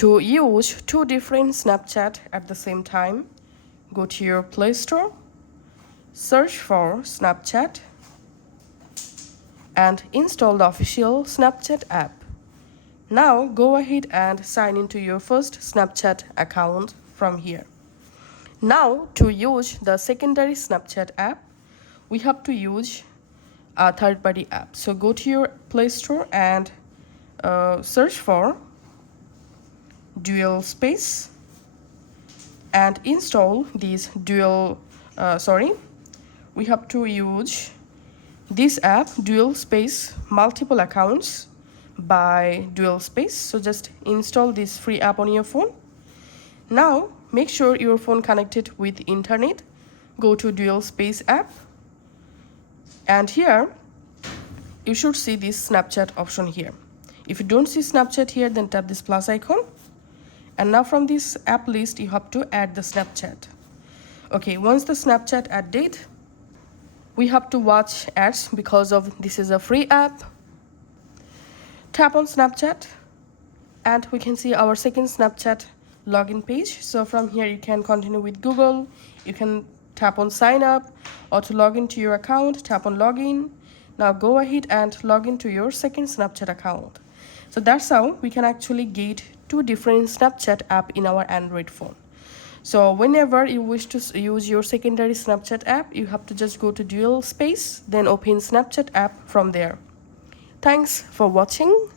To use two different Snapchat at the same time, go to your Play Store, search for Snapchat, and install the official Snapchat app. Now go ahead and sign into your first Snapchat account from here. Now to use the secondary Snapchat app, we have to use a third-party app. So go to your Play Store and search for Dual Space and install this we have to use this app, Dual Space Multiple Accounts by Dual Space. So just install this free app on your phone. Now make sure your phone connected with internet. Go to Dual Space app, and here you should see this Snapchat option here. If you don't see Snapchat here, then tap this plus icon, and now from this app list you have to add the Snapchat. Okay, once the Snapchat add date, we have to watch ads because of this is a free app. Tap on Snapchat and we can see our second Snapchat login page. So from here you can continue with Google. You can tap on sign up, or to log into your account, tap on login. Now go ahead and log into your second Snapchat account. So that's how we can actually get two different Snapchat app in our Android phone. So whenever you wish to use your secondary Snapchat app, you have to just go to Dual Space, then open Snapchat app from there. Thanks for watching.